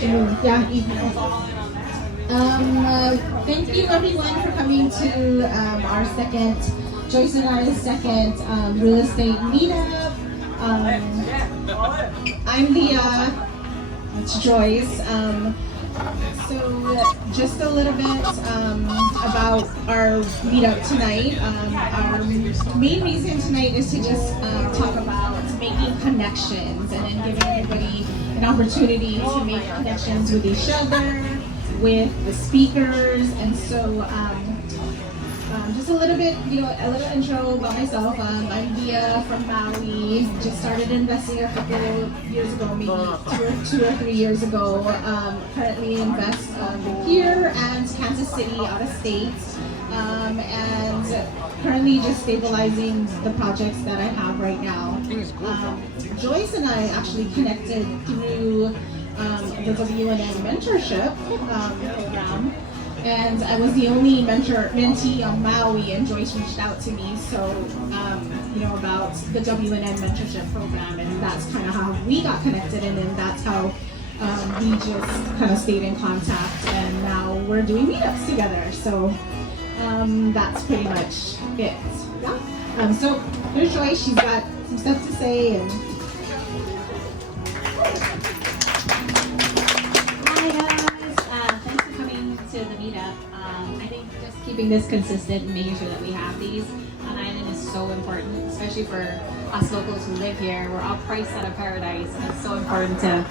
Yeah, evening. Thank you everyone for coming to our second, Joyce and I's second real estate meetup. I'm Leah, it's Joyce. So just a little bit about our meetup tonight. Our main reason tonight is to just talk about making connections and then giving everybody an opportunity to make connections with each other, with the speakers, and so just a little bit, a little intro about myself. I'm Dia from Maui. Just started investing a couple of years ago, maybe two or 3 years ago. Currently invest here and Kansas City, out of state, and currently just stabilizing the projects that I have right now. Joyce and I actually connected through the WNN mentorship program. And I was the only mentee on Maui, and Joyce reached out to me, so about the WNN mentorship program, and that's kind of how we got connected, and then that's how we just kind of stayed in contact, and now we're doing meetups together. So that's pretty much it. Yeah. So here's Joyce. She's got some stuff to say. And to the meetup. I think just keeping this consistent and making sure that we have these on island is so important, especially for us locals who live here. We're all priced out of paradise, and it's so important to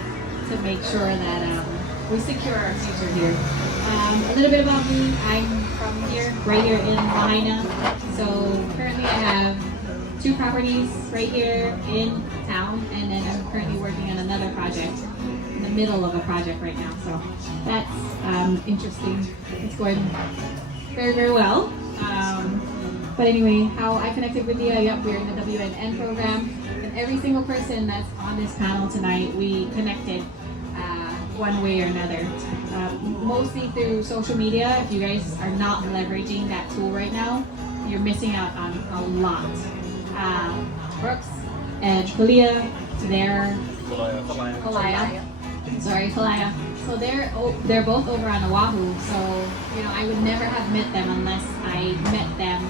make sure that we secure our future here. A little bit about me. I'm from here, right here in Lahaina. So currently I have 2 properties right here in town, and then I'm currently working on another project, in the middle of a project right now. So that's interesting. It's going very, very well. But anyway, how I connected with you, we're in the WNN program. And every single person that's on this panel tonight, we connected one way or another. Mostly through social media. If you guys are not leveraging that tool right now, you're missing out on a lot. Brooks and Kalia, they're Falaya. So they're both over on Oahu. So I would never have met them unless I met them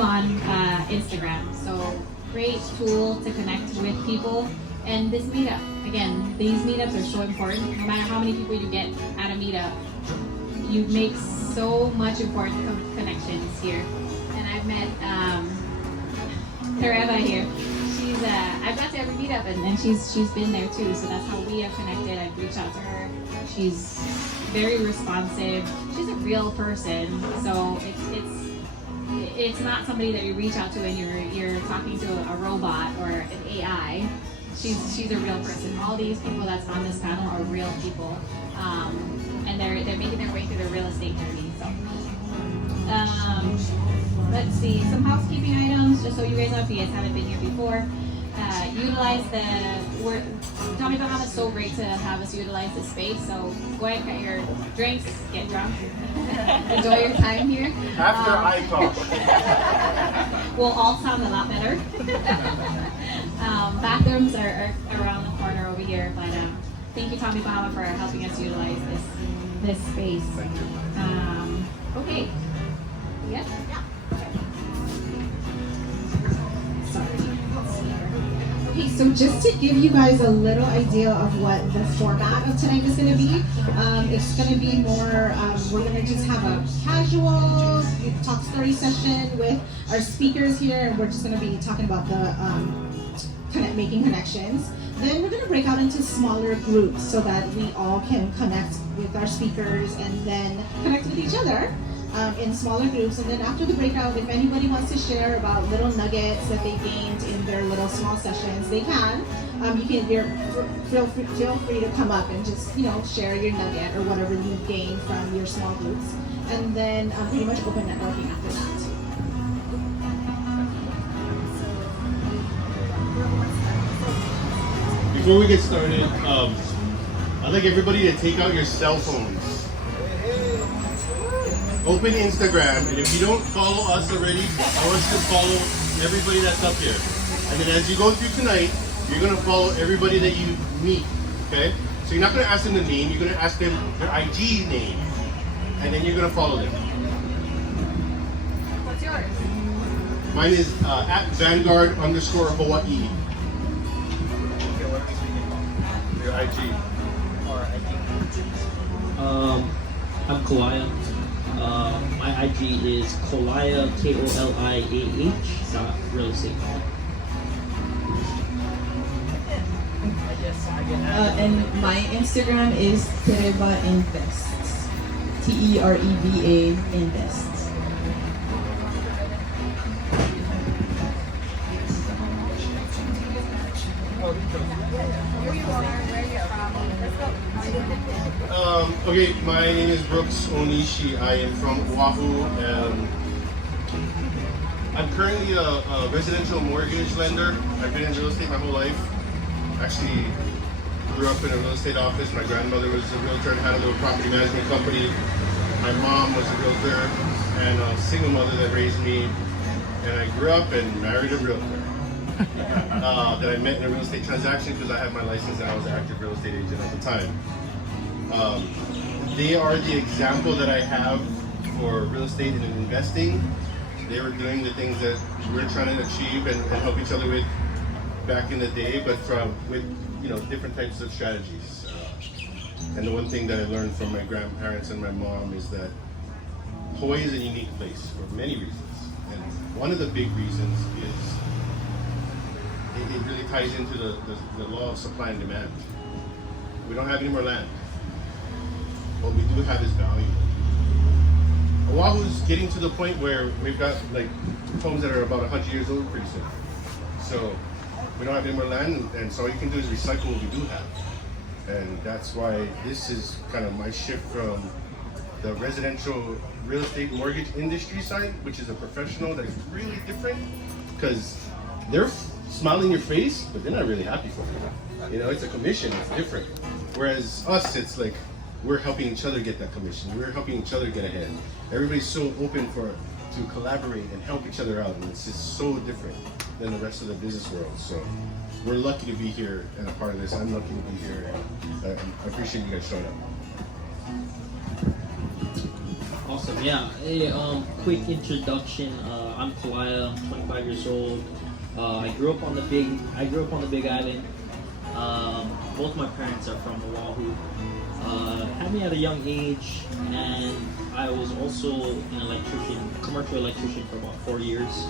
on Instagram. So great tool to connect with people. And this meetup, again, these meetups are so important. No matter how many people you get at a meetup, you make so much important connections here. And I've met Tereva here. I've got to every meetup, and she's been there too. So that's how we have connected. I've reached out to her. She's very responsive. She's a real person. So it's not somebody that you reach out to and you're talking to a robot or an AI. She's a real person. All these people that's on this panel are real people, and they're making their way through their real estate journey. So. Let's see, some housekeeping items, just so you guys know if you guys haven't been here before. Utilize Tommy Bahama is so great to have us utilize this space, so go ahead and get your drinks, get drunk, enjoy your time here. After I talk. We'll all sound a lot better. Bathrooms are around the corner over here, but thank you Tommy Bahama for helping us utilize this space. Okay. Yeah. Okay, so just to give you guys a little idea of what the format of tonight is going to be, it's going to be more, we're going to just have a casual talk story session with our speakers here, and we're just going to be talking about the making connections. Then we're going to break out into smaller groups so that we all can connect with our speakers and then connect with each other. In smaller groups, and then after the breakout, if anybody wants to share about little nuggets that they gained in their little small sessions, they can. Feel free to come up and just share your nugget or whatever you gained from your small groups, and then pretty much open networking after that. Before we get started, I'd like everybody to take out your cell phones. Open Instagram, and if you don't follow us already, I want you to follow everybody that's up here. And then as you go through tonight, you're going to follow everybody that you meet, okay? So you're not going to ask them the name, you're going to ask them their IG name. And then you're going to follow them. What's yours? Mine is at Vanguard_Hawaii. Your IG. I'm Kolaya. My IG is Kolaya, KOLIAH.real estate. And my Instagram is Tereva Invests. TEREVA Invests. Okay, my name is Brooks Onishi. I am from Oahu. I'm currently a residential mortgage lender. I've been in real estate my whole life. Actually, grew up in a real estate office. My grandmother was a realtor and had a little property management company. My mom was a realtor and a single mother that raised me. And I grew up and married a realtor that I met in a real estate transaction because I had my license and I was an active real estate agent at the time. They are the example that I have for real estate and investing. They were doing the things that we're trying to achieve and help each other with back in the day, but with different types of strategies. And the one thing that I learned from my grandparents and my mom is that Hawaii is a unique place for many reasons. And one of the big reasons is it really ties into the law of supply and demand. We don't have any more land. What we do have is value. Oahu's getting to the point where we've got like homes that are about 100 years old pretty soon. So we don't have any more land, and so all you can do is recycle what we do have. And that's why this is kind of my shift from the residential real estate mortgage industry side, which is a professional that's really different, because they're smiling in your face, but they're not really happy for you. It's a commission, it's different. Whereas us, it's like, we're helping each other get that commission. We're helping each other get ahead. Everybody's so open to collaborate and help each other out, and it's just so different than the rest of the business world. So we're lucky to be here and a part of this. I'm lucky to be here, and I appreciate you guys showing up. Awesome, yeah. Hey, quick introduction. I'm Kalaya. I'm 25 years old. I grew up on the Big Island. Both my parents are from Oahu. Had me at a young age, and I was also an commercial electrician for about 4 years.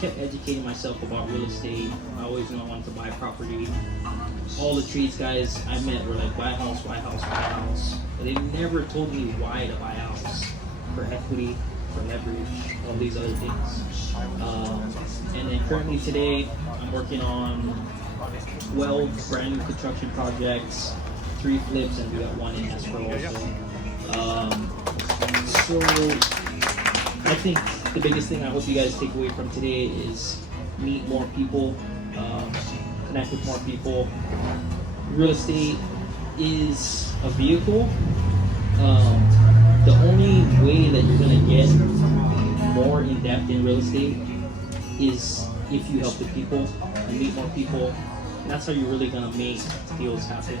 Kept educating myself about real estate. I always knew I wanted to buy property. All the trades guys I met were like, buy a house, buy a house, buy a house. But they never told me why to buy a house. For equity, for leverage, all these other things. And then currently today, I'm working on 12 brand new construction projects, 3 flips, and we got 1 in escrow also. So I think the biggest thing I hope you guys take away from today is meet more people, connect with more people. Real estate is a vehicle. The only way that you're gonna get more in depth in real estate is if you help the people, you meet more people. And that's how you're really gonna make deals happen.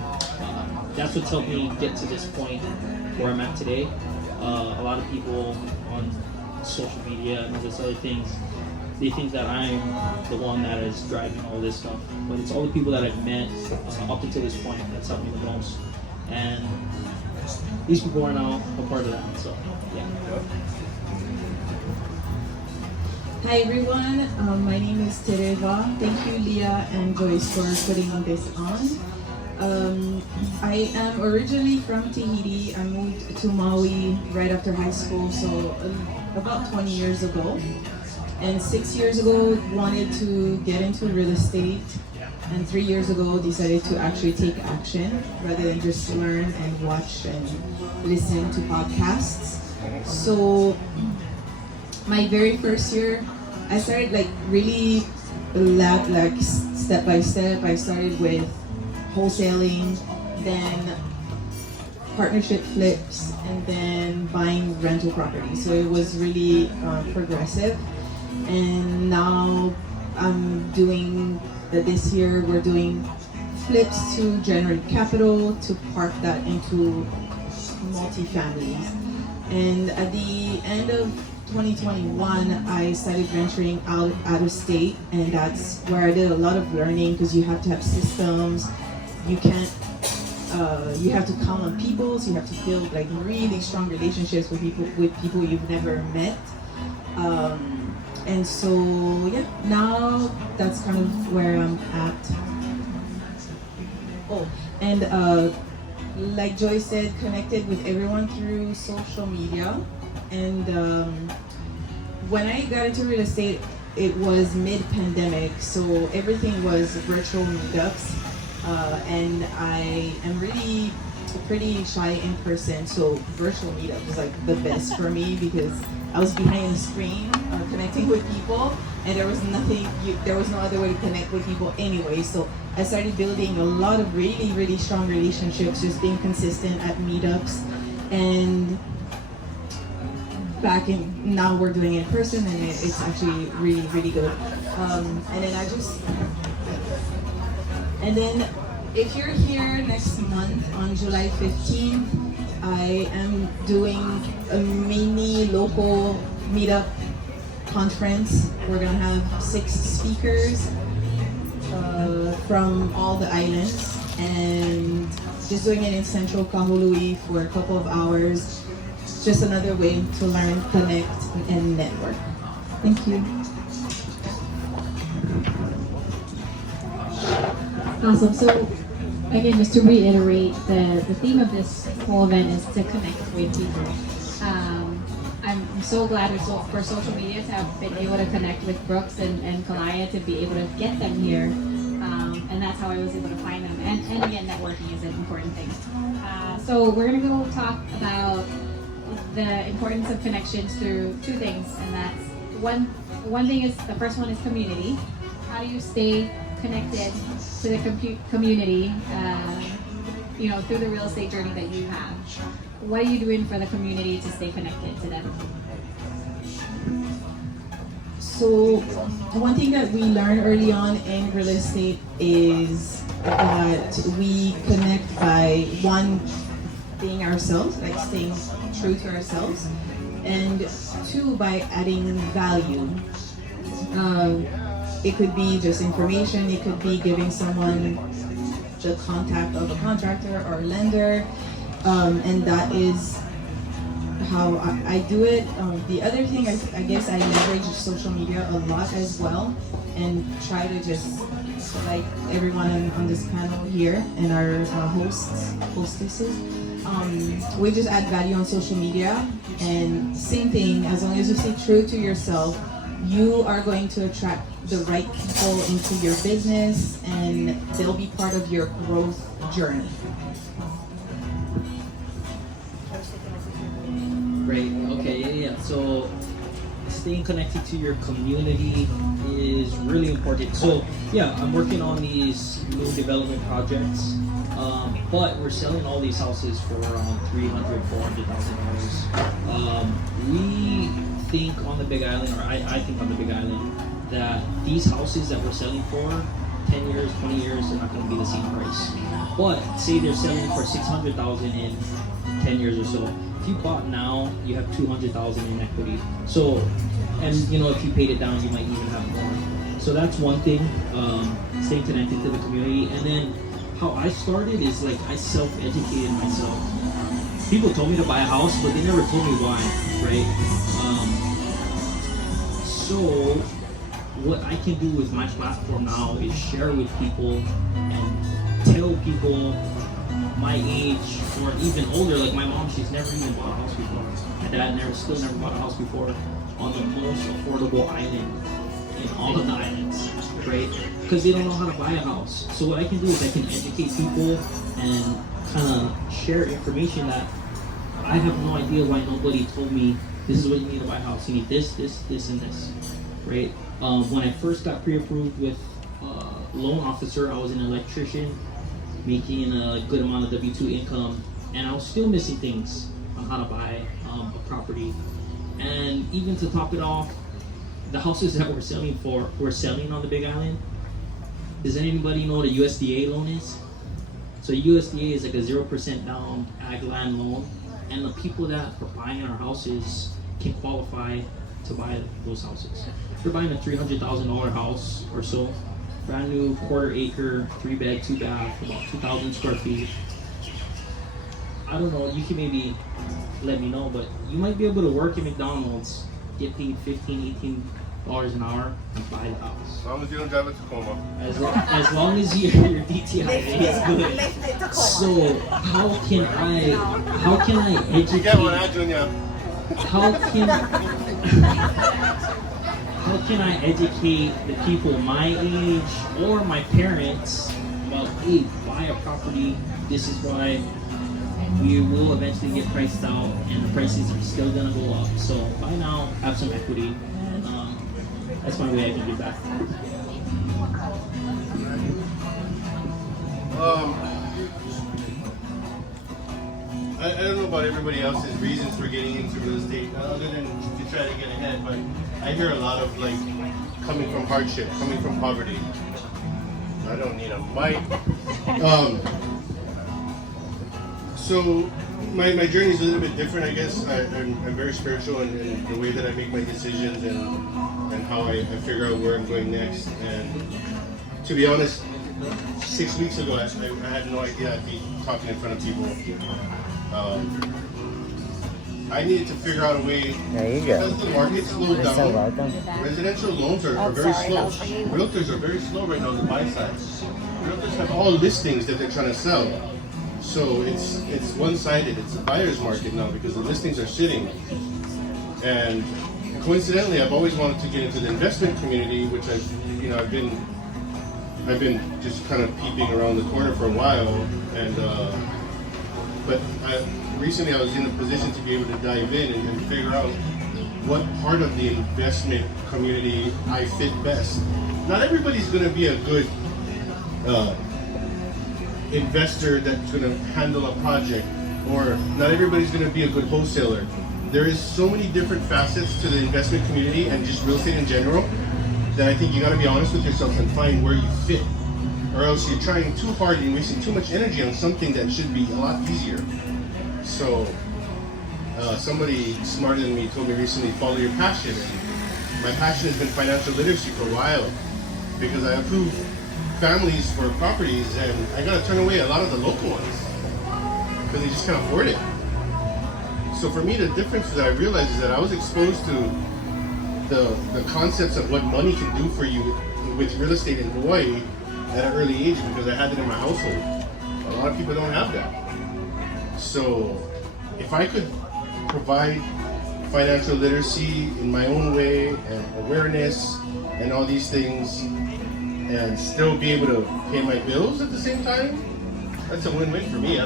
That's what's helped me get to this point where I'm at today. A lot of people on social media and all these other things, they think that I'm the one that is driving all this stuff, but it's all the people that I've met up until this point that's helped me the most. And these people are now a part of that, so yeah. Hi everyone, my name is Tereva. Thank you Leah and Joyce for putting this on. I am originally from Tahiti. I moved to Maui right after high school, so about 20 years ago. And 6 years ago, wanted to get into real estate. And 3 years ago, decided to actually take action rather than just learn and watch and listen to podcasts. So my very first year, I started really step by step. I started with wholesaling, then partnership flips, and then buying rental property. So it was really progressive. And now I'm doing that. This year we're doing flips to generate capital to park that into multi-families. And at the end of 2021, I started venturing out of state, and that's where I did a lot of learning, because you have to have systems. You can't. You have to count on people, so you have to build like really strong relationships with people you've never met. And so yeah, now that's kind of where I'm at. Oh, and like Joy said, connected with everyone through social media. And when I got into real estate, it was mid-pandemic, so everything was virtual meetups. And I am really pretty shy in person, so virtual meetup was like the best for me, because I was behind the screen connecting with people, and there was no other way to connect with people anyway. So I started building a lot of really strong relationships, just being consistent at meetups. And now we're doing it in person, and it's actually really good. And then if you're here next month on July 15th, I am doing a mini local meetup conference. We're gonna have 6 speakers from all the islands, and just doing it in central Kahului for a couple of hours. Just another way to learn, connect, and network. Thank you. Awesome. So again, just to reiterate, the theme of this whole event is to connect with people. I'm so glad for social media to have been able to connect with Brooks and Kalaya, to be able to get them here. And that's how I was able to find them. And again, networking is an important thing. So we're going to go talk about the importance of connections through 2 things. And that's one thing is, the first one is community. How do you stay connected to the community, through the real estate journey that you have? What are you doing for the community to stay connected to them? So one thing that we learned early on in real estate is that we connect by, one, being ourselves, like staying true to ourselves, and 2, by adding value. It could be just information, it could be giving someone the contact of a contractor or lender, and that is how I do it. The other thing, I guess I leverage social media a lot as well, and try to just, like everyone on this panel here and our hostesses, we just add value on social media. And same thing, as long as you stay true to yourself, you are going to attract the right people into your business, and they'll be part of your growth journey. Great. Okay. Yeah. So staying connected to your community is really important. So yeah, I'm working on these new development projects, but we're selling all these houses for around $300,000-$400,000. We think on the Big Island, or I think on the Big Island, that these houses that we're selling for 10 years, 20 years, they're not going to be the same price. But say they're selling for $600,000 in 10 years or so. If you bought now, you have $200,000 in equity. So, and if you paid it down, you might even have more. So that's one thing, staying connected to the community. And then how I started is like I self-educated myself. People told me to buy a house, but they never told me why, right? So what I can do with my platform now is share with people and tell people my age or even older, like my mom, she's never even bought a house before. My dad still never bought a house before on the most affordable island in all of the islands, right? Because they don't know how to buy a house. So what I can do is I can educate people and kind of share information that I have no idea why nobody told me this is what you need to buy a house. You need this, this, this, and this, right? When I first got pre-approved with loan officer, I was an electrician making a good amount of W-2 income, and I was still missing things on how to buy a property. And even to top it off, the houses that we're selling on the Big Island, Does anybody know what a USDA loan is? So USDA is like a 0% down ag land loan, and the people that are buying our houses can qualify to buy those houses. If you're buying a $300,000 house or so, brand new quarter acre, 3-bed, 2-bath, about 2,000 square feet. I don't know, you can maybe let me know, but you might be able to work at McDonald's, get paid $15, $18 an hour, and buy the house. As long as you don't drive a Tacoma. As long as your DTI is good. So how can I educate? Get one, Junior. How can I educate the people my age or my parents about, hey, buy a property, this is why we will eventually get priced out and the prices are still gonna go up. So buy now, have some equity, and that's my way I can give back. I don't know about everybody else's reasons for getting into real estate, other than to try to get ahead, but I hear a lot of like coming from hardship, coming from poverty. I don't need a mic. So my journey is a little bit different, I guess. I'm very spiritual in the way that I make my decisions and how I figure out where I'm going next. And to be honest, 6 weeks ago, I had no idea I'd be talking in front of people. I needed to figure out a way, There you go. because the market slowed You're so down. welcome. Residential loans are very slow. Realtors are very slow right now on the buy side. Realtors have all listings that they're trying to sell. So it's one-sided. It's a buyer's market now because the listings are sitting. And coincidentally, I've always wanted to get into the investment community, which I've been just kind of peeping around the corner for a while. And but recently I was in a position to be able to dive in and figure out what part of the investment community I fit best. Not everybody's going to be a good investor that's going to handle a project, or not everybody's going to be a good wholesaler. There is so many different facets to the investment community and just real estate in general that I think you got to be honest with yourself and find where you fit, or else you're trying too hard and wasting too much energy on something that should be a lot easier. So somebody smarter than me told me recently, follow your passion. And my passion has been financial literacy for a while, because I approve families for properties and I got to turn away a lot of the local ones because they just can't afford it. So for me, the difference that I realized is that I was exposed to the concepts of what money can do for you with real estate in Hawaii at an early age, because I had it in my household. A lot of people don't have that. So if I could provide financial literacy in my own way and awareness and all these things and still be able to pay my bills at the same time, that's a win-win for me.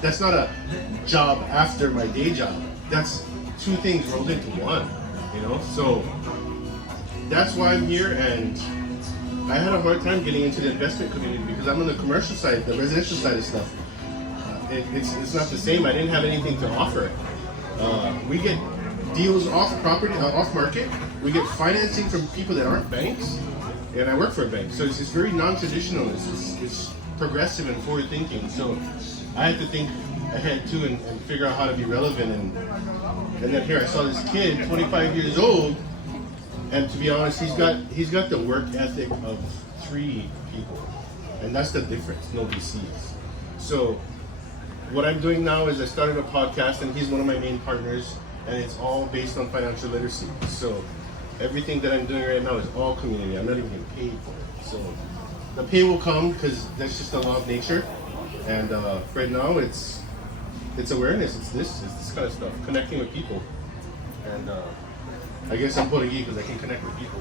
That's not a job after my day job. That's two things rolled into one, So that's why I'm here, and I had a hard time getting into the investment community because I'm on the commercial side, the residential side of stuff. It's not the same. I didn't have anything to offer. We get deals off property, off market. We get financing from people that aren't banks, and I work for a bank, so it's very non-traditional. It's progressive and forward-thinking. So I had to think ahead too and figure out how to be relevant. And then here I saw this kid, 25 years old, and to be honest, he's got the work ethic of 3 people, and that's the difference nobody sees. So what I'm doing now is I started a podcast, and he's one of my main partners, and it's all based on financial literacy. So everything that I'm doing right now is all community. I'm not even getting paid for it. So the pay will come because that's just the law of nature. And right now it's awareness. It's this kind of stuff, connecting with people. And I guess I'm putting because I can connect with people.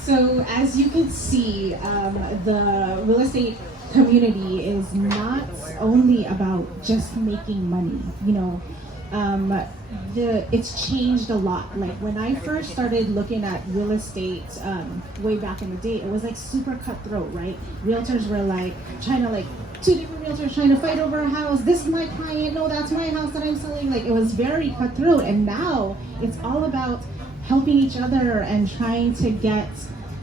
So as you can see, the real estate community is not only about just making money. It's changed a lot. Like when I first started looking at real estate way back in the day, it was like super cutthroat, right? Realtors were like trying to 2 different realtors trying to fight over a house. This is my client. No, that's my house that I'm selling. Like it was very cutthroat. And now it's all about helping each other and trying to get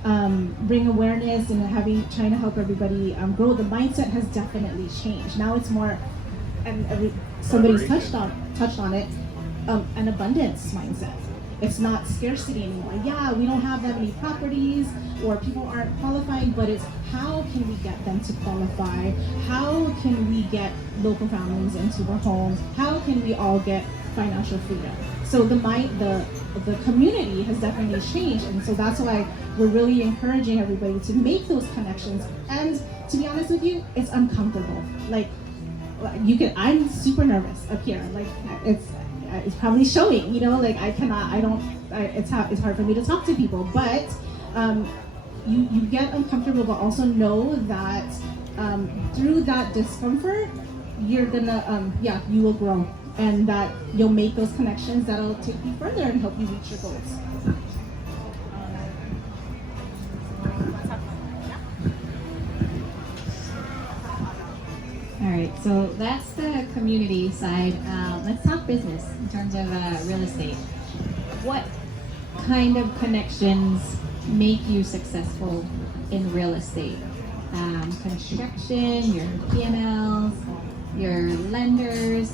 bring awareness and trying to help everybody grow. The mindset has definitely changed. Now it's more, and somebody's touched on it, an abundance mindset. It's not scarcity anymore. Yeah, we don't have that many properties or people aren't qualifying, but it's how can we get them to qualify? How can we get local families into the home? How can we all get financial freedom? So the community has definitely changed, and so that's why we're really encouraging everybody to make those connections. And to be honest with you, it's uncomfortable. Like I'm super nervous up here. Like it's probably showing, like it's hard for me to talk to people, but you get uncomfortable, but also know that through that discomfort, you're gonna, you will grow, and that you'll make those connections that'll take you further and help you reach your goals. All right, so that's the community side. Let's talk business in terms of real estate. What kind of connections make you successful in real estate? Construction, your P&Ls, your lenders.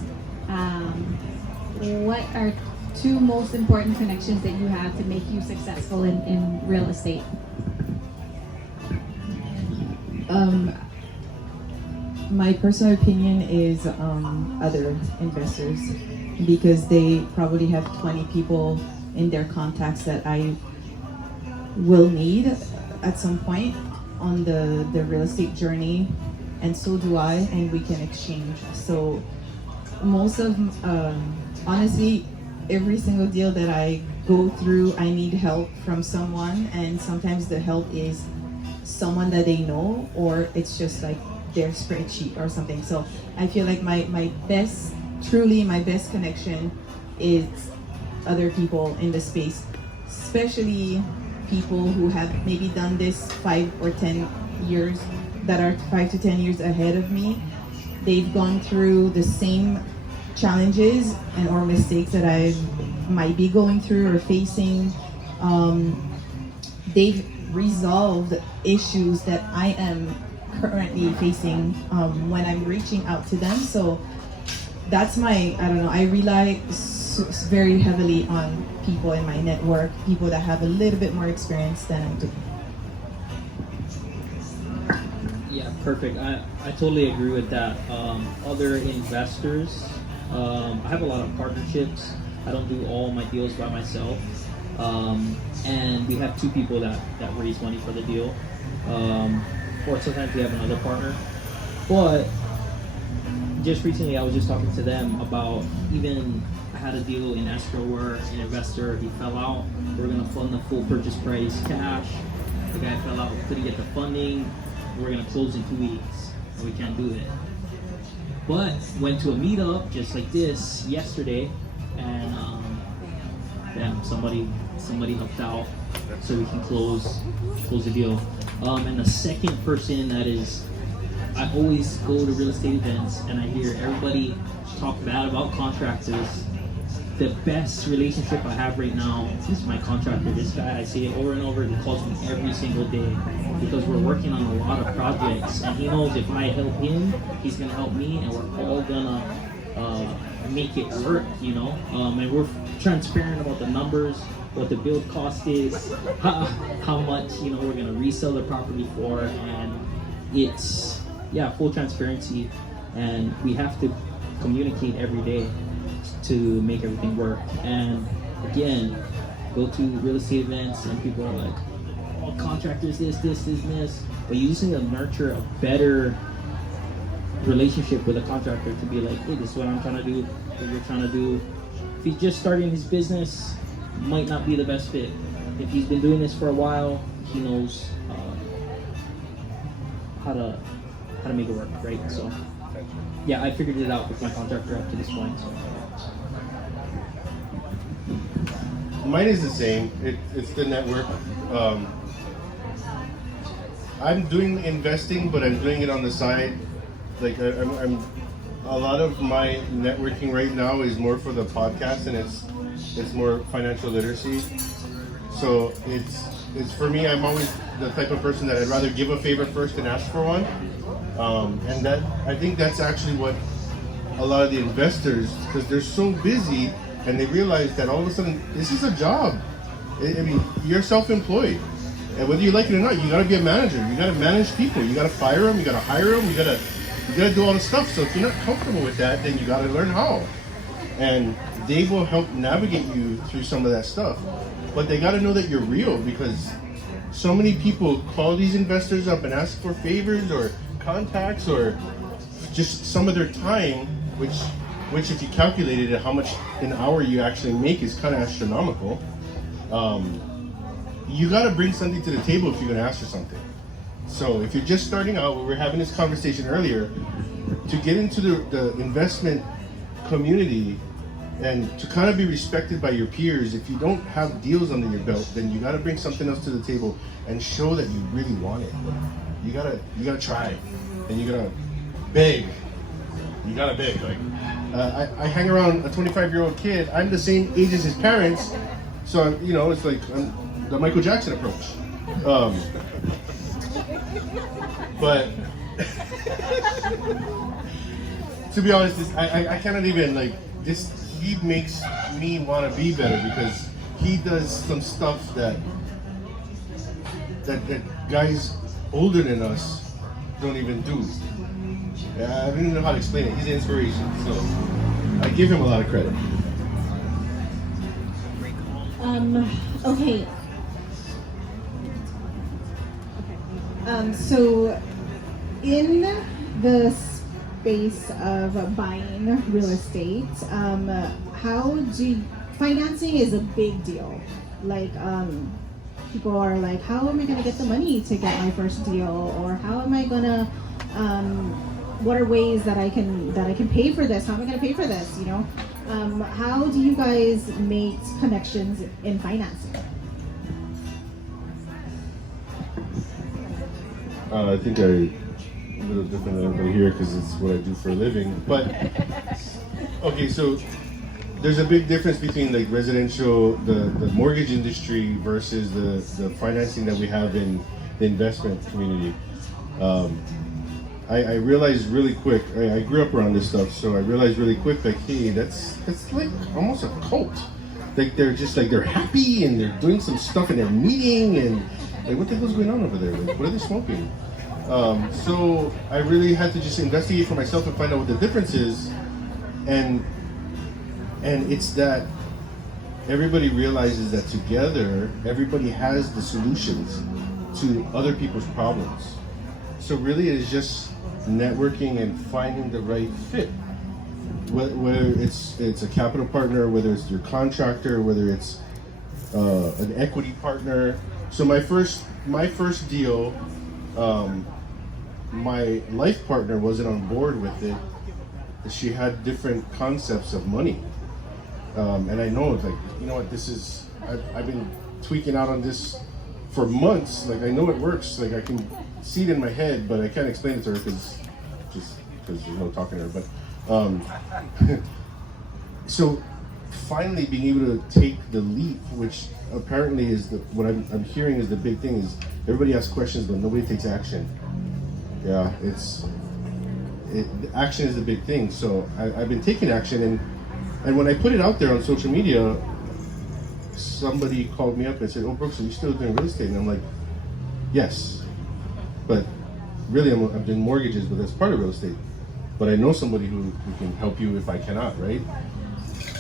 What are two most important connections that you have to make you successful in real estate? My personal opinion is other investors, because they probably have 20 people in their contacts that I will need at some point on the real estate journey, and so do I, and we can exchange. So most of, honestly, every single deal that I go through, I need help from someone, and sometimes the help is someone that they know, or it's just like their spreadsheet or something. So I feel like my best connection is other people in the space, especially people who have maybe done this 5 or 10 years, that are 5 to 10 years ahead of me. They've gone through the same challenges and or mistakes that I might be going through or facing. They've resolved issues that I am currently facing when I'm reaching out to them. So that's I rely very heavily on people in my network, people that have a little bit more experience than I do. Yeah, perfect. I totally agree with that. Other investors, I have a lot of partnerships. I don't do all my deals by myself. And we have 2 people that raise money for the deal. Or sometimes we have another partner. But just recently I was just talking to them about, even I had a deal in escrow where an investor, he fell out. We're gonna fund the full purchase price cash. The guy fell out, couldn't get the funding. We're gonna close in 2 weeks, and we can't do it. But went to a meetup just like this yesterday, and somebody helped out so we can close the deal. And the second person that is, I always go to real estate events and I hear everybody talk bad about contractors. The best relationship I have right now is my contractor. This guy, I see it over and over, he calls me every single day because we're working on a lot of projects, and he knows if I help him, he's gonna help me, and we're all gonna make it work, and we're transparent about the numbers, what the build cost is, how much we're gonna resell the property for, and it's full transparency, and we have to communicate every day to make everything work. And again, go to real estate events and people are like, oh, contractors this, but you just need to nurture a better relationship with a contractor to be like, hey, this is what I'm trying to do, what you're trying to do. If he's just starting his business, might not be the best fit. If he's been doing this for a while, he knows how to make it work, right? So yeah, I figured it out with my contractor up to this point. So. Mine is the same. It's the network. I'm doing investing, but I'm doing it on the side. Like I'm a lot of my networking right now is more for the podcast, and it's more financial literacy. So it's for me. I'm always the type of person that I'd rather give a favor first than ask for one, and that I think that's actually what a lot of the investors, because they're so busy and they realize that all of a sudden this is a job. I mean, you're self-employed, and whether you like it or not, you got to be a manager. You got to manage people. You got to fire them. You got to hire them. You got to do all the stuff. So if you're not comfortable with that, then you got to learn how. And they will help navigate you through some of that stuff. But they got to know that you're real, because so many people call these investors up and ask for favors or contacts or just some of their time, which if you calculated it, how much an hour you actually make is kind of astronomical. You got to bring something to the table if you're going to ask for something. So if you're just starting out, we were having this conversation earlier, to get into the investment community and to kind of be respected by your peers, if you don't have deals under your belt, then you got to bring something else to the table and show that you really want it. You gotta try, and you gotta beg. You gotta beg. Like I hang around a 25-year-old kid. I'm the same age as his parents, so it's like the Michael Jackson approach. But to be honest, I cannot even like this. He makes me want to be better, because he does some stuff that guys older than us don't even do. I don't even know how to explain it. He's an inspiration, so I give him a lot of credit. Okay. So in the space of buying real estate, financing is a big deal. Like, people are like, how am I gonna get the money to get my first deal? Or how am I gonna, what are ways that I can pay for this? How am I gonna pay for this, How do you guys make connections in financing? I think I'm a little different than everybody here because it's what I do for a living. But okay, so there's a big difference between like residential, the mortgage industry versus the financing that we have in the investment community. I realized really quick. I grew up around this stuff, so I realized really quick, like, hey, that's like almost a cult. Like they're happy and they're doing some stuff in their meeting, and like, what the hell's going on over there? Like, what are they smoking? So I really had to just investigate for myself and find out what the difference is, and it's that everybody realizes that together, everybody has the solutions to other people's problems. So really, it is just networking and finding the right fit. Whether it's a capital partner, whether it's your contractor, whether it's an equity partner. So my first deal, my life partner wasn't on board with it. She had different concepts of money, and I know, like, you know what, this is. I've been tweaking out on this for months. Like, I know it works. Like, I can see it in my head, but I can't explain it to her because there's no talking to her. But so finally being able to take the leap, which apparently is what I'm hearing is the big thing, is everybody asks questions but nobody takes action. Yeah, action is a big thing. So I've been taking action, and when I put it out there on social media, somebody called me up and said, "Oh, Brooks, are you still doing real estate?" And I'm like, "Yes, but really I'm doing mortgages, but that's part of real estate. But I know somebody who can help you if I cannot," right?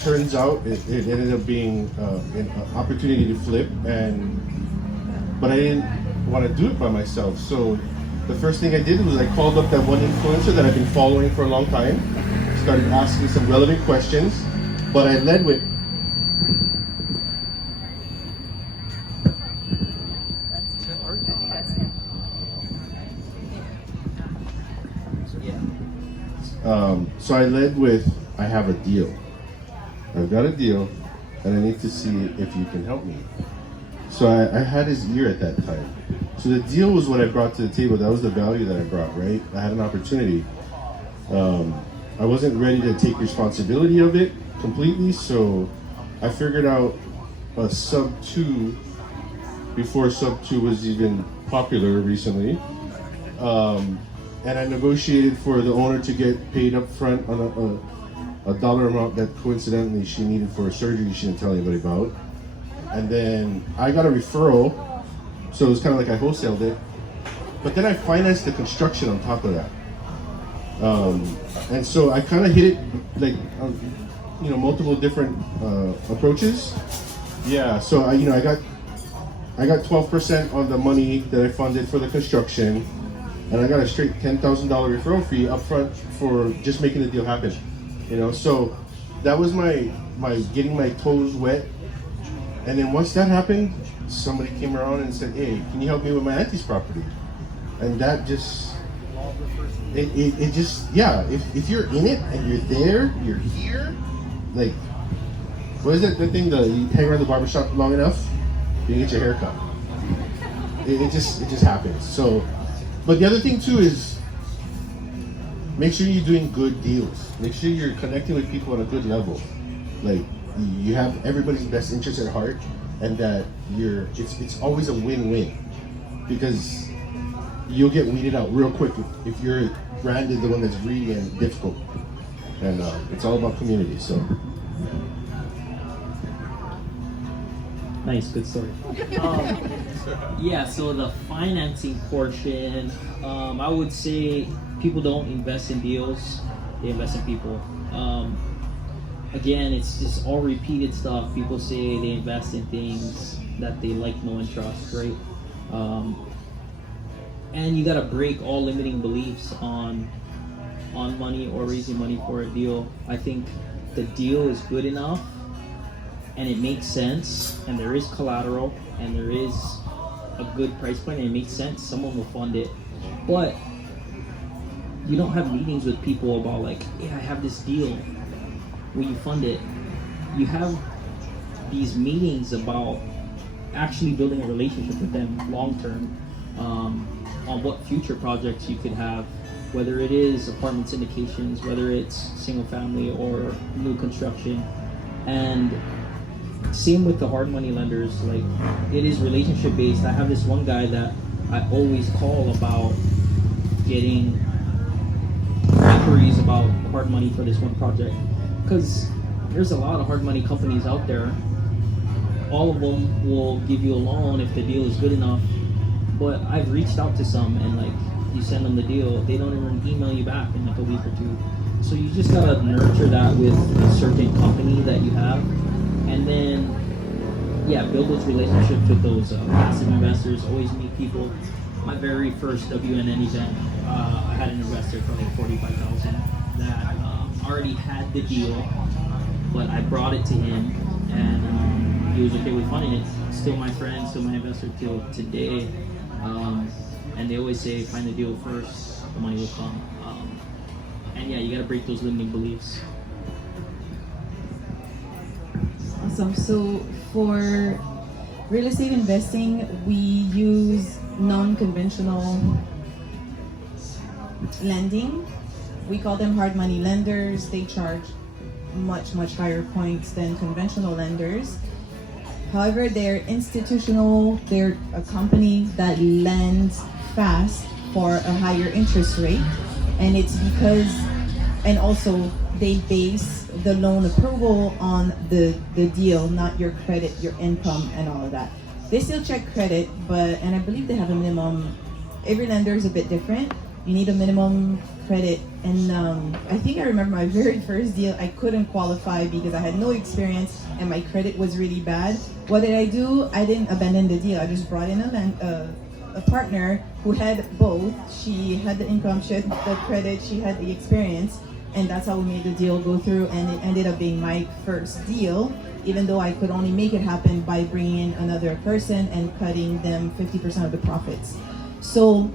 Turns out it ended up being an opportunity to flip, but I didn't want to do it by myself. So the first thing I did was I called up that one influencer that I've been following for a long time, started asking some relevant questions, but I led with I have a deal. I've got a deal, and I need to see if you can help me. So I had his ear at that time. So the deal was what I brought to the table. That was the value that I brought, right? I had an opportunity. I wasn't ready to take responsibility of it completely, so I figured out a sub 2 before Sub 2 was even popular recently. And I negotiated for the owner to get paid up front on a dollar amount that coincidentally she needed for a surgery she didn't tell anybody about. And then I got a referral, so it was kind of like I wholesaled it. But then I financed the construction on top of that. And so I kind of hit it like, multiple different approaches. Yeah, so I got 12% on the money that I funded for the construction, and I got a straight $10,000 referral fee up front for just making the deal happen. So that was my getting my toes wet. And then once that happened, somebody came around and said, "Hey, can you help me with my auntie's property?" And that just, it just, yeah, if you're in it and you're there, you're here, like, what is it, the thing, you hang around the barbershop long enough, you get your hair cut. It just happens. So, but the other thing too is, make sure you're doing good deals. Make sure you're connecting with people on a good level. Like, you have everybody's best interest at heart, and that it's always a win-win, because you'll get weeded out real quick if you're branded the one that's greedy and difficult. And it's all about community. So. Nice, good story. Yeah, so the financing portion, I would say people don't invest in deals, they invest in people. Again, it's just all repeated stuff. People say they invest in things that they like, know, and trust, right? And you gotta break all limiting beliefs on money or raising money for a deal. I think the deal is good enough and it makes sense, and there is collateral, and there is a good price point, and it makes sense, someone will fund it. But you don't have meetings with people about like, yeah, I have this deal, will you fund it? You have these meetings about actually building a relationship with them long term, on what future projects you could have, whether it is apartment syndications, whether it's single family or new construction. And same with the hard money lenders, like, it is relationship based. I have this one guy that I always call about getting inquiries about hard money for this one project, because there's a lot of hard money companies out there. All of them will give you a loan if the deal is good enough, but I've reached out to some, and like, you send them the deal, they don't even email you back in like a week or two. So you just gotta nurture that with a certain company that you have. And then, yeah, build those relationships with those passive investors. Always meet people. My very first WNN event, I had an investor for like $45,000 that already had the deal, but I brought it to him, and he was okay with funding it. Still my friend, still my investor till today. And they always say, find the deal first, the money will come. And yeah, you gotta break those limiting beliefs. Awesome. So for real estate investing, we use non-conventional lending. We call them hard money lenders. They charge much higher points than conventional lenders. However, they're institutional. They're a company that lends fast for a higher interest rate, and it's because, and also they base the loan approval on the deal, not your credit, your income, and all of that. They still check credit, and I believe they have a minimum. Every lender is a bit different. You need a minimum credit, and I think I remember my very first deal, I couldn't qualify because I had no experience and my credit was really bad. What did I do? I didn't abandon the deal. I just brought in a partner who had both. She had the income, she had the credit, she had the experience, and that's how we made the deal go through, and it ended up being my first deal, even though I could only make it happen by bringing in another person and cutting them 50% of the profits. So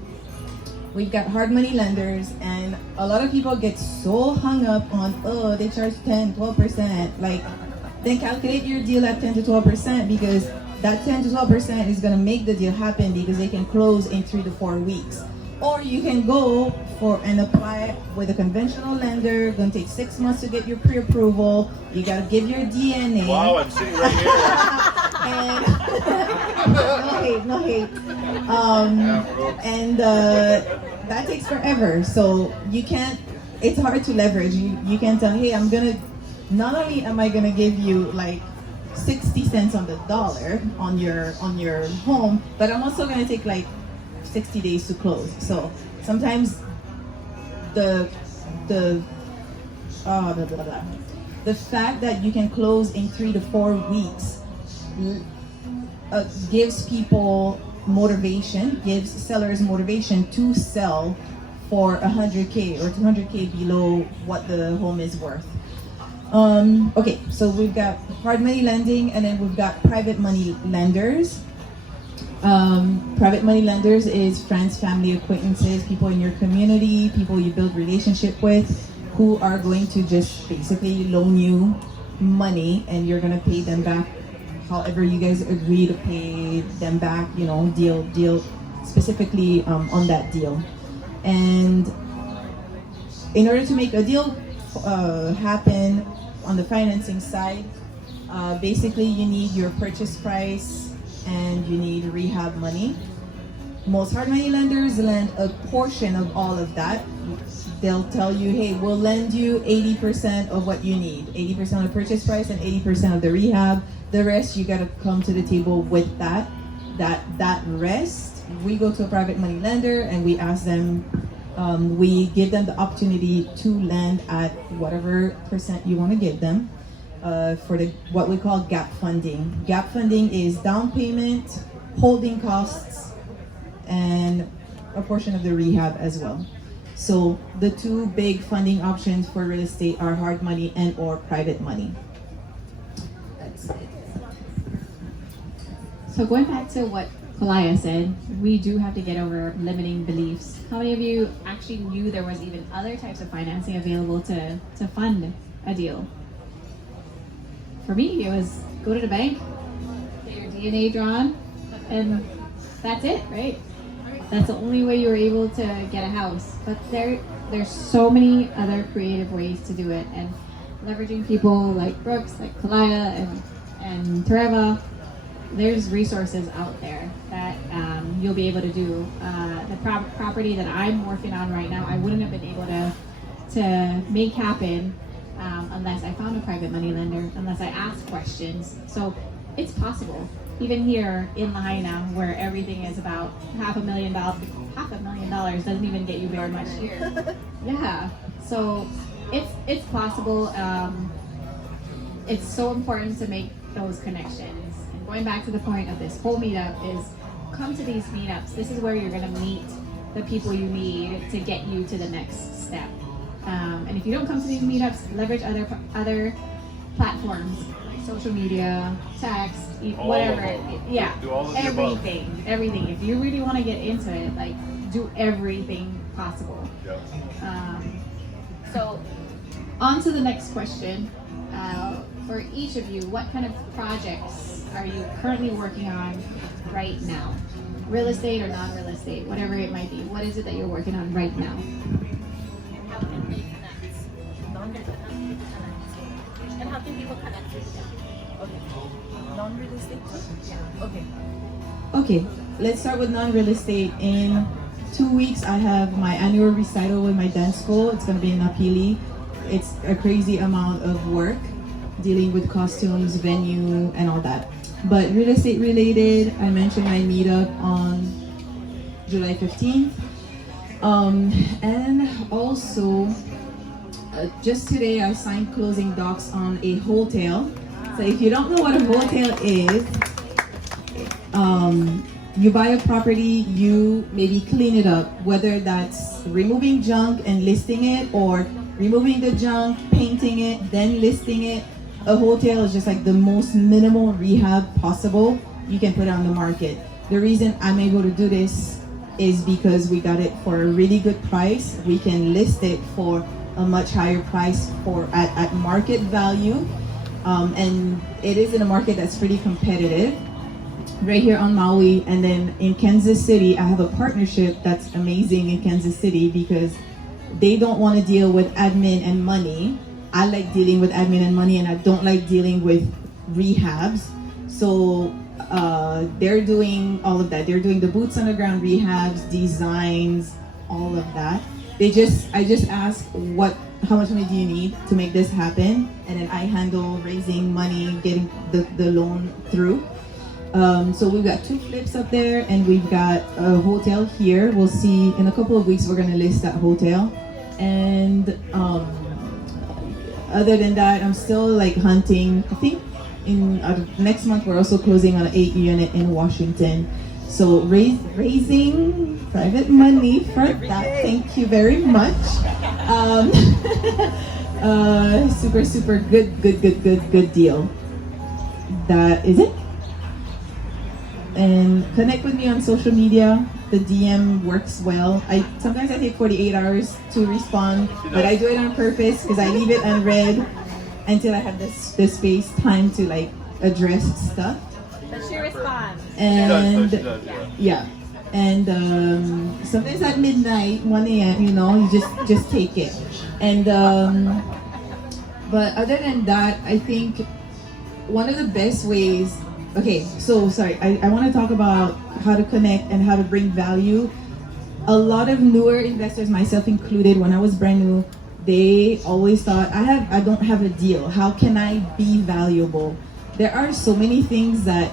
we've got hard money lenders, and a lot of people get so hung up on, oh, they charge 10, 12%. Like, then calculate your deal at 10 to 12%, because that 10 to 12% is gonna make the deal happen, because they can close in 3 to 4 weeks. Or you can go for and apply with a conventional lender. Gonna take 6 months to get your pre-approval. You gotta give your DNA. Wow, I'm sitting right here. And no hate. And that takes forever. So you can't. It's hard to leverage. You can tell, hey, I'm gonna. Not only am I gonna give you like 60 cents on the dollar on your home, but I'm also gonna take like 60 days to close. So sometimes the fact that you can close in 3 to 4 weeks gives people motivation, gives sellers motivation to sell for 100K or 200K below what the home is worth. Okay, so we've got hard money lending, and then we've got private money lenders. Private money lenders is friends, family, acquaintances, people in your community, people you build relationship with, who are going to just basically loan you money, and you're gonna pay them back however you guys agree to pay them back. You know, deal specifically on that deal. And in order to make a deal happen on the financing side, basically you need your purchase price and you need rehab money. Most hard money lenders lend a portion of all of that. They'll tell you, hey, we'll lend you 80% of what you need, 80% of the purchase price and 80% of the rehab. The rest, you gotta come to the table with that rest. We go to a private money lender and we ask them, we give them the opportunity to lend at whatever percent you want to give them for what we call gap funding. Gap funding is down payment, holding costs, and a portion of the rehab as well. So the two big funding options for real estate are hard money and or private money. That's it. So going back to what Kalaya said, we do have to get over limiting beliefs. How many of you actually knew there was even other types of financing available to fund a deal? For me, it was go to the bank, get your DNA drawn, and that's it, right? That's the only way you were able to get a house. But there's so many other creative ways to do it, and leveraging people like Brooks, like Kalaya, and Tereva. There's resources out there that you'll be able to do. The property that I'm working on right now, I wouldn't have been able to make happen unless I found a private money lender, unless I asked questions. So it's possible. Even here in Lahaina, where everything is about $500,000, $500,000 doesn't even get you very much here. Yeah, so it's possible. It's so important to make those connections. Going back to the point of this whole meetup is come to these meetups. This is where you're going to meet the people you need to get you to the next step. And if you don't come to these meetups, leverage other platforms, social media, text, whatever. Yeah, do all of the everything. If you really want to get into it, like do everything possible. Yeah. So on to the next question. For each of you, what kind of projects are you currently working on right now? Real estate or non-real estate, whatever it might be. What is it that you're working on right now? And how can people connect with them? Okay. Non-real estate too? Yeah. Okay. Okay, let's start with non-real estate. In 2 weeks, I have my annual recital with my dance school. It's gonna be in Napili. It's a crazy amount of work dealing with costumes, venue, and all that. But real estate related, I mentioned my meetup on July 15th. And also, just today I signed closing docs on a hotel. So if you don't know what a hotel is, you buy a property, you maybe clean it up, whether that's removing junk and listing it, or removing the junk, painting it, then listing it. A hotel is just like the most minimal rehab possible you can put on the market. The reason I'm able to do this is because we got it for a really good price. We can list it for a much higher price at market value. And it is in a market that's pretty competitive right here on Maui. And then in Kansas City, I have a partnership that's amazing in Kansas City because they don't want to deal with admin and money. I like dealing with admin and money, and I don't like dealing with rehabs. So they're doing all of that. They're doing the boots on the ground rehabs, designs, all of that. I just ask how much money do you need to make this happen, and then I handle raising money, getting the loan through. So we've got 2 flips up there, and we've got a hotel here. We'll see in a couple of weeks. We're gonna list that hotel, and other than that, I'm still like hunting. I think in next month we're also closing on an 8 unit in Washington. So raising private money for that. Thank you very much. Super good deal. That is it. And connect with me on social media. The DM works well. Sometimes I take 48 hours to respond, but I do it on purpose because I leave it unread until I have this space time to like address stuff. But she responds. And yeah. And sometimes at midnight, 1 a.m., you just take it. And but other than that, I think one of the best ways. Okay, so sorry, I want to talk about how to connect and how to bring value. A lot of newer investors, myself included, when I was brand new, they always thought, I don't have a deal. How can I be valuable? There are so many things that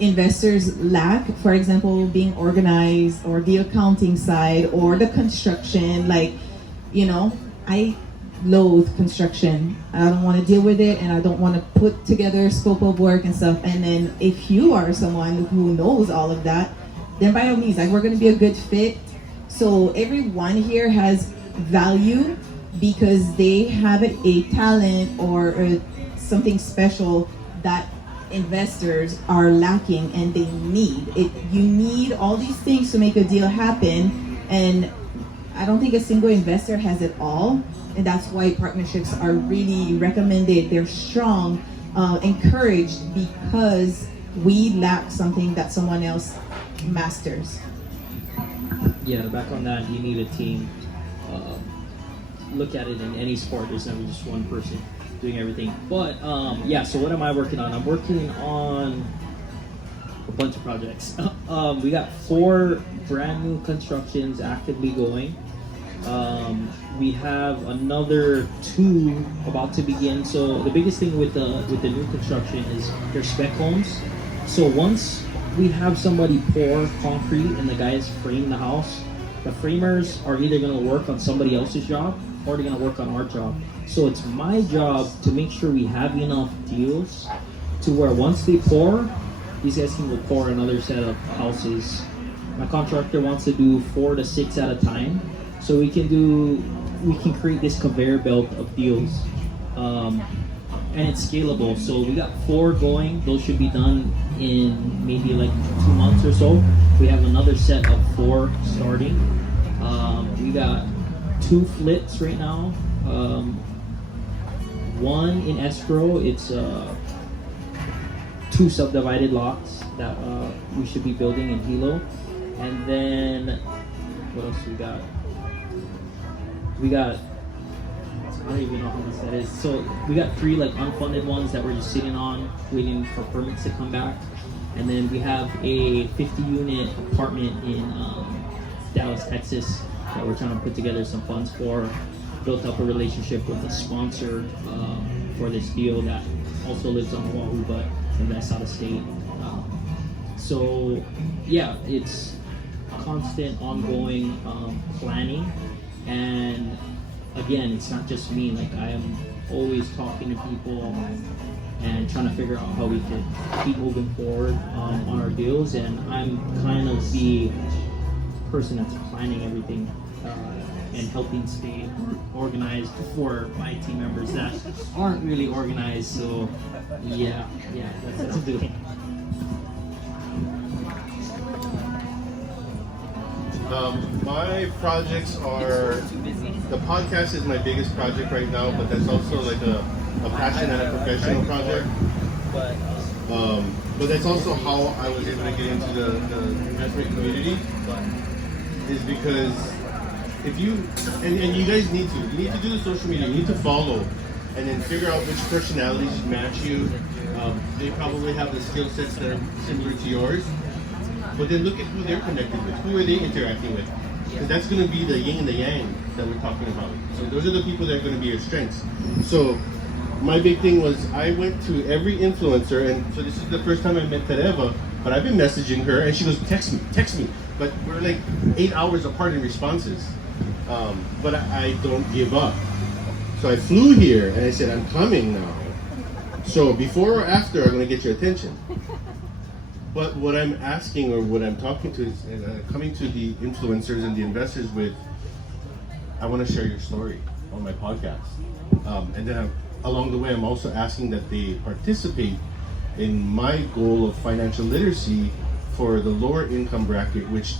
investors lack. For example, being organized, or the accounting side, or the construction. Like, I loathe construction. I don't want to deal with it, and I don't want to put together a scope of work and stuff. And then if you are someone who knows all of that, then by all means, like, we're going to be a good fit. So everyone here has value because they have a talent or something special that investors are lacking and they need it. You need all these things to make a deal happen, and I don't think a single investor has it all. And that's why partnerships are really recommended. They're strong, encouraged, because we lack something that someone else masters. Yeah, back on that, you need a team. Look at it in any sport. There's never just one person doing everything. But yeah, so what am I working on? I'm working on a bunch of projects. We got 4 brand new constructions actively going. We have another 2 about to begin. So the biggest thing with the new construction is they're spec homes. So once we have somebody pour concrete and the guys frame the house, the framers are either going to work on somebody else's job or they're going to work on our job. So it's my job to make sure we have enough deals to where once they pour, these guys can go pour another set of houses. My contractor wants to do 4 to 6 at a time. So we can create this conveyor belt of deals, and it's scalable. So we got 4 going. Those should be done in maybe like 2 months or so. We have another set of 4 starting. We got 2 flips right now. 1 in escrow. It's 2 subdivided lots that we should be building in Hilo. And then what else we got? I don't even know how much that is. So we got 3 like unfunded ones that we're just sitting on, waiting for permits to come back. And then we have a 50-unit apartment in Dallas, Texas that we're trying to put together some funds for. Built up a relationship with a sponsor for this deal that also lives on Oahu but invests out of state. So yeah, it's constant, ongoing planning. And again, it's not just me. Like, I am always talking to people and trying to figure out how we can keep moving forward on our deals. And I'm kind of the person that's planning everything and helping stay organized for my team members that aren't really organized. So yeah, that's what I'm doing. My projects are, the podcast is my biggest project right now, but that's also like a passion and a professional project. But that's also how I was able to get into the investment community, is because if you, and you guys need to do the social media, you need to follow and then figure out which personalities match you. They probably have the skill sets that are similar to yours. But then look at who they're connected with. Who are they interacting with? Because that's going to be the yin and the yang that we're talking about. So those are the people that are going to be your strengths. So my big thing was I went to every influencer, and so this is the first time I met Tereva, but I've been messaging her, and she goes, text me. But we're like 8 hours apart in responses. But I don't give up. So I flew here, and I said, I'm coming now. So before or after, I'm going to get your attention. But what I'm asking, or what I'm talking to, is coming to the influencers and the investors with, I want to share your story on my podcast. And then along the way, I'm also asking that they participate in my goal of financial literacy for the lower income bracket, which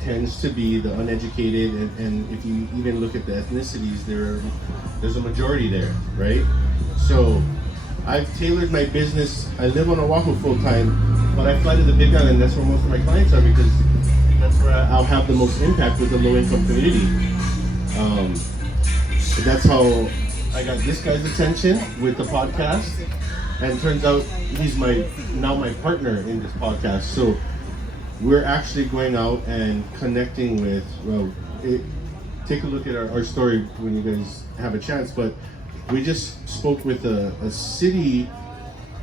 tends to be the uneducated. And if you even look at the ethnicities, there's a majority there, right? So I've tailored my business. I live on Oahu full time, but I fly to the Big Island. That's where most of my clients are, because that's where I'll have the most impact with the low income community. So that's how I got this guy's attention with the podcast, and turns out he's now my partner in this podcast. So we're actually going out and connecting with, take a look at our story when you guys have a chance, but we just spoke with a city,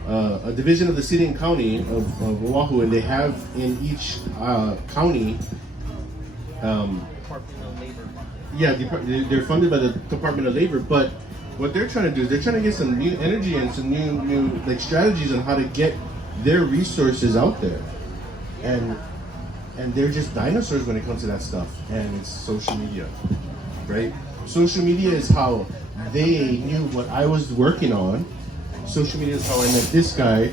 a division of the city and county of Oahu, and they have in each county, Department of Labor. yeah, they're funded by the Department of Labor, but what they're trying to do is they're trying to get some new energy and some new like strategies on how to get their resources out there, and they're just dinosaurs when it comes to that stuff. And it's social media, right? Social media is how they knew what I was working on. Social media is how I met this guy,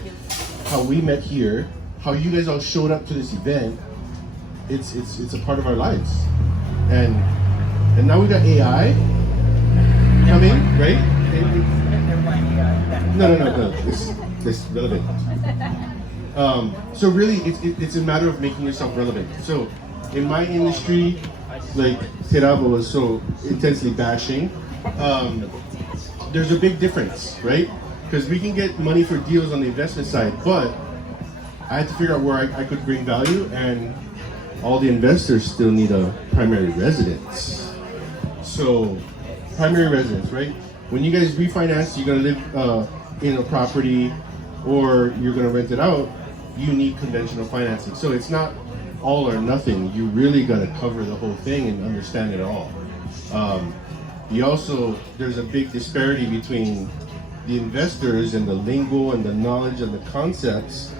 how we met here, how you guys all showed up to this event. It's a part of our lives, and now we got AI coming, right? No. It's relevant. So really, it's a matter of making yourself relevant. So in my industry, like Terava was so intensely bashing, there's a big difference, right? Because we can get money for deals on the investment side, but I had to figure out where I could bring value, and all the investors still need a primary residence. So primary residence, right? When you guys refinance, you're gonna live in a property or you're gonna rent it out, you need conventional financing. So it's not all or nothing. You really gotta cover the whole thing and understand it all. There's a big disparity between the investors and the lingo and the knowledge and the concepts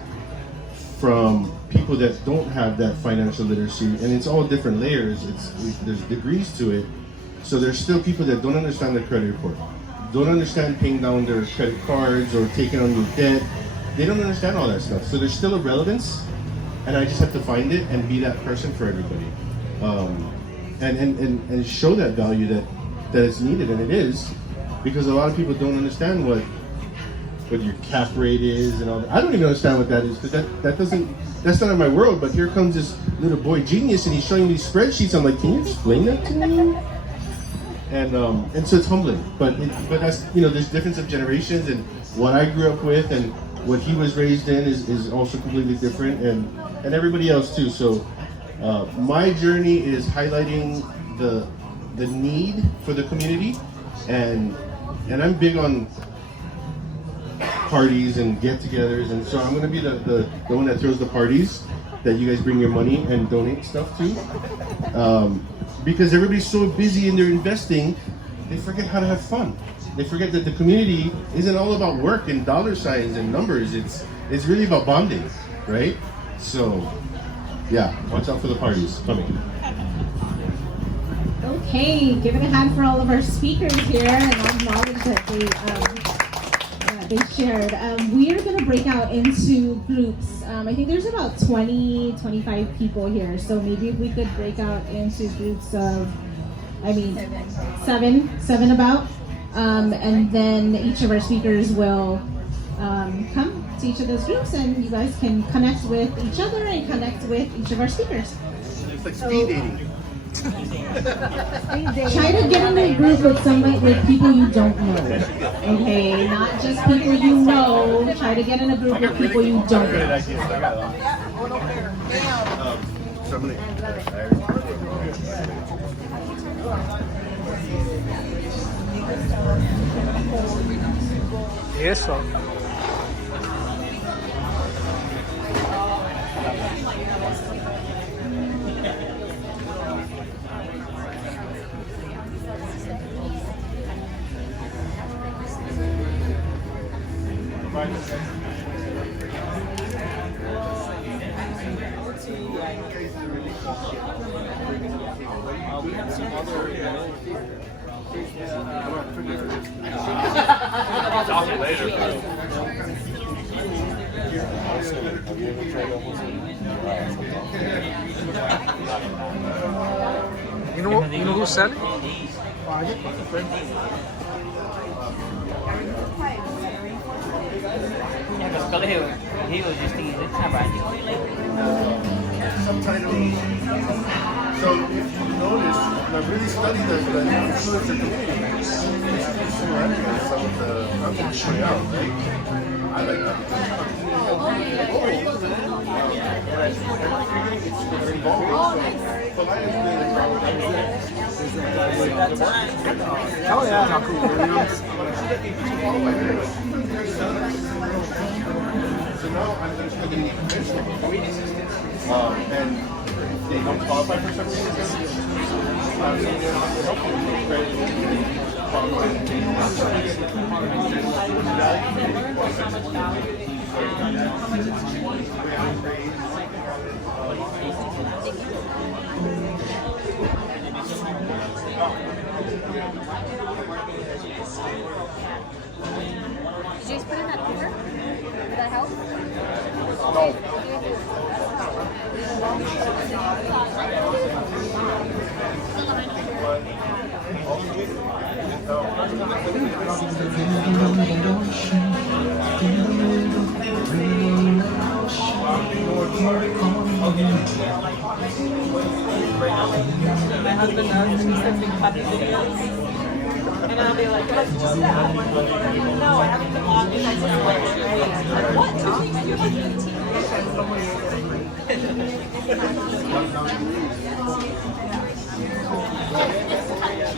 from people that don't have that financial literacy, and it's all different layers. There's degrees to it. So there's still people that don't understand the credit report, don't understand paying down their credit cards or taking on new debt. They don't understand all that stuff. So there's still a relevance, and I just have to find it and be that person for everybody, and show that value that is needed, and it is, because a lot of people don't understand what your cap rate is and all that. I don't even understand what that is, because that's not in my world. But here comes this little boy genius, and he's showing me spreadsheets. I'm like, can you explain that to me? And so it's humbling, but that's, there's difference of generations, and what I grew up with and what he was raised in is also completely different, and everybody else too. So my journey is highlighting the need for the community, and I'm big on parties and get-togethers, and so I'm going to be the one that throws the parties that you guys bring your money and donate stuff to. Because everybody's so busy in their investing, they forget how to have fun. They forget that the community isn't all about work and dollar signs and numbers. It's really about bonding, right? So, yeah, watch out for the parties coming. Okay, give it a hand for all of our speakers here and all the knowledge that they shared. We are going to break out into groups. I think there's about 20, 25 people here. So maybe if we could break out into groups of, seven about. And then each of our speakers will come to each of those groups, and you guys can connect with each other and connect with each of our speakers. It's like speed dating. Try to get in a group with somebody, with people you don't know. Okay, not just people you know. Try to get in a group with people you don't know. Somebody. Eso. You know who's selling? He was just thinking, it's not right. Subtitles. So if you notice, and I've really studied that influencer community, this is similarities some of the content put out, right? I like that. It's involving. So I just really Oh yeah, how cool. So now I'm going to put in the convention. And they don't qualify for some reason. Did you just put in that paper? Did that help? My husband knows he sends me puppy videos. And I'll be like, what's just that? No, I haven't been logged in. I just like, what?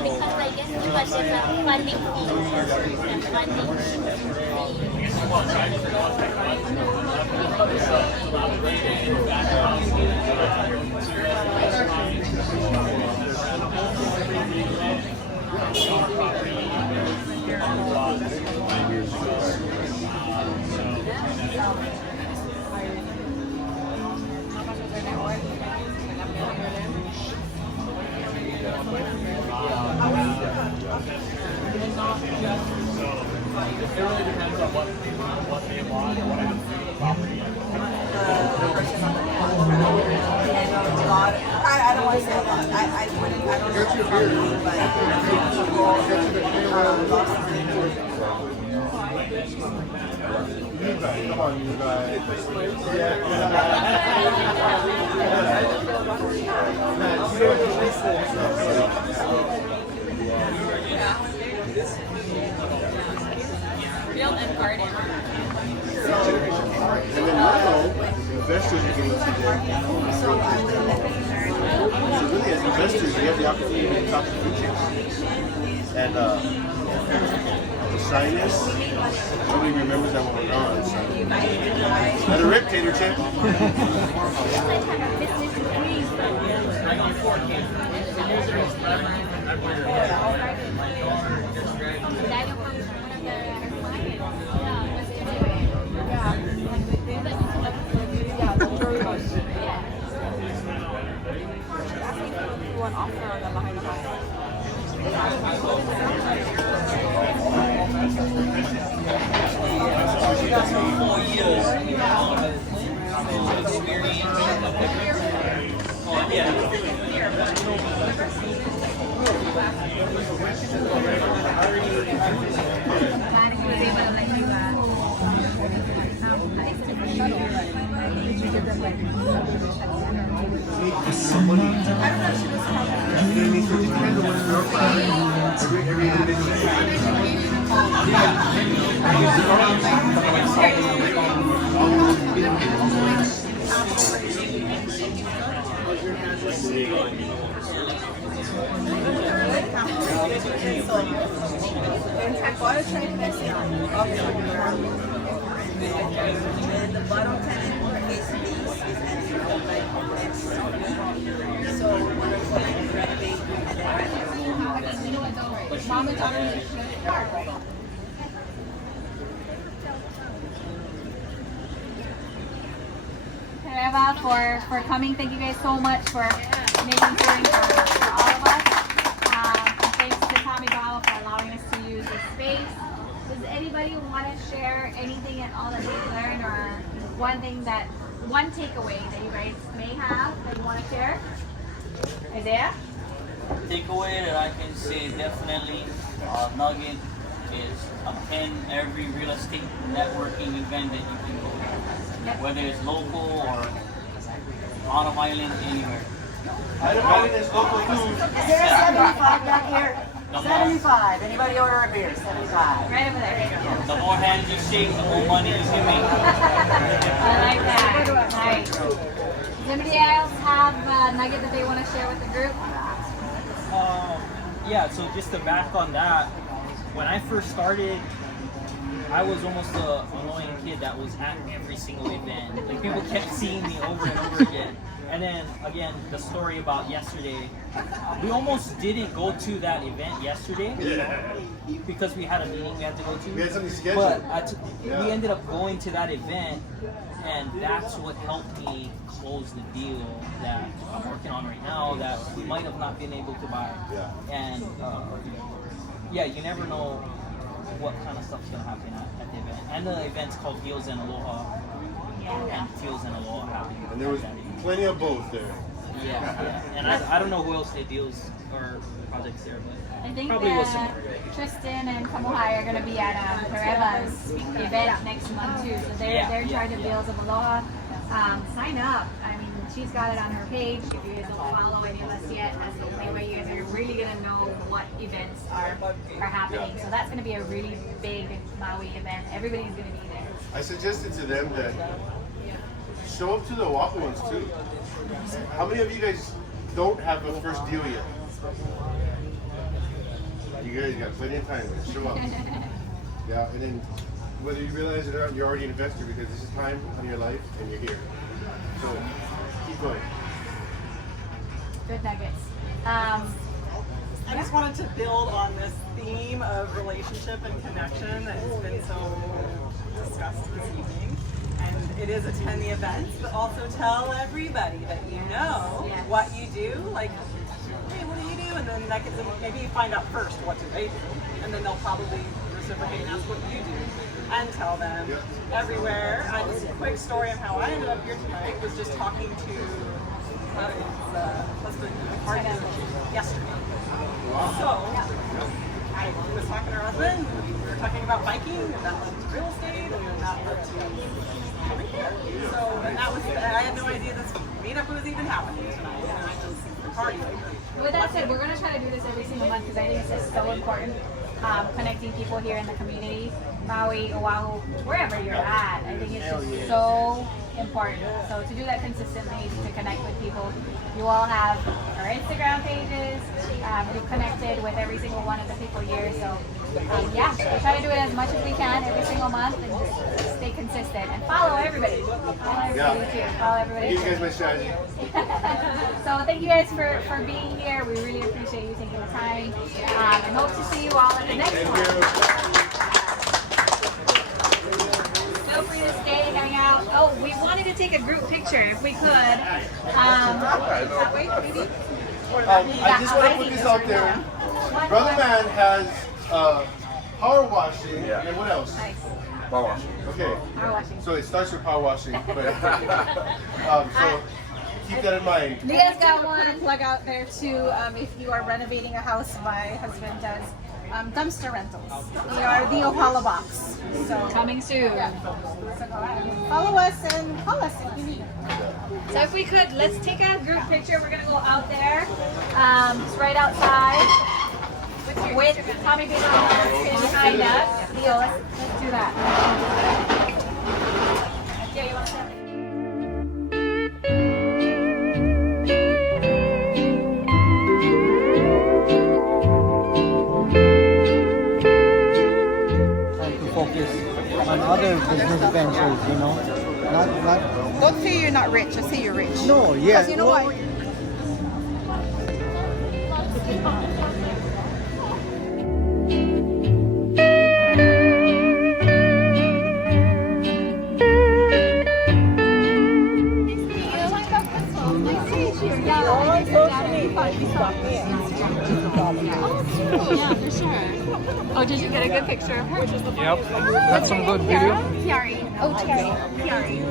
Because I guess the budget of funding fees I don't want to say a lot. I wouldn't. I don't know. Come on, you guys. build and garden. And then now, investors are getting to there. So really, as investors, you have the opportunity to talk to food chains. And the sinus, nobody remembers that when we're gone. So. Let it rip, Tater Chip. One offer on the Lahaina house. meet somebody. You know what I mean? So it just depends on what it's for. Every individual. Agora try to mess it up. And the bottom tenant is ending up like next week. So we're going to renovate and then renovate. Mom and daughter. Eva, for coming. Thank you guys so much for making time for all of us. And thanks to Tommy Ball for allowing us to use this space. Does anybody want to share anything at all that they've learned, or one takeaway that you guys may have that you want to share? Isaiah? Takeaway that I can say definitely nugget is attend every real estate networking event that you can go to, whether it's local or on an island, anywhere. Island is local too. Is there a 75 back here? 75. Anybody order a beer? 75. Right over there. The more hands you shake, the more money you can make. I like that. Nice. Does anybody else have a nugget that they want to share with the group? Yeah, so just to back on that, when I first started, I was almost the annoying kid that was at every single event. Like, people kept seeing me over and over again. And then again, the story about yesterday, we almost didn't go to that event yesterday because we had a meeting we had to go to. We had something scheduled. But we ended up going to that event, and that's what helped me close the deal that I'm working on right now that we might have not been able to buy. And yeah, you never know what kind of stuff's gonna happen at the event. And the event's called Deals and Aloha. And Deals and Aloha happening. And there was plenty of both there. Yeah. And I don't know who else did deals or projects there, but I think probably was some. Tristan and Kamuhai are going to be at Tereva's event next month too. So they're in charge of Deals of Aloha. Sign up. I mean, she's got it on her page. If you guys don't follow any of us yet, that's the only way you guys are really going to know what events are happening. So that's going to be a really big Maui event. Everybody's going to be there. I suggested to them that show up to the Oahu ones too. How many of you guys don't have a first deal yet? You guys got plenty of time. Show up. Yeah, and then whether you realize it or not, you're already an investor because this is time in your life and you're here. So keep going. Good nuggets. I just wanted to build on this theme of relationship and connection that has been so discussed this evening. And it is attend the events, but also tell everybody that you know what you do. Like, hey, what do you do? And then that gets them, maybe you find out first what do they do, and then they'll probably reciprocate and ask what you do, and tell them everywhere. Just a quick story on how I ended up here tonight was just talking to his husband, partner, yesterday. So I was talking to her husband. We were talking about biking, and that led to real estate, and then that led to coming here. So, and that was, I had no idea this meetup was even happening tonight, and I just partied. With that said, we're going to try to do this every single month because I think it's just so important. Connecting people here in the community, Maui, Oahu, wherever you're at. I think it's just so important. So to do that consistently, to connect with people. You all have our Instagram pages. We've connected with every single one of the people here. So yeah, we try to do it as much as we can every single month and just stay consistent and follow everybody. Follow everybody too. Follow everybody. Give you guys my strategy. So thank you guys for being here. We really appreciate you taking the time. And hope to see you all at the next one. Feel free to stay, hang out. Oh, we wanted to take a group picture if we could. That way, maybe? I just want to put this out there. Brother Man has power washing and what else? Nice. Power washing. Okay. Power washing. So it starts with power washing, but so keep that in mind. Leah's got one to plug out there too. If you are renovating a house, my husband does dumpster rentals. We are the Opala Box. So Coming soon. yeah. So go ahead. Follow us and call us if you need. So if we could, let's take a group picture. We're gonna go out there, just right outside, with Tommy Bahama behind us. Leo, let's do that. Yeah, you want to stand? Focus on other business ventures, you know. Not Don't say you're not rich, just say you're rich. no, yeah. Because you know what? Yeah, for sure. Oh, did you get a good picture of her? Yep. That's some good video. Tiari. Oh, Tiari.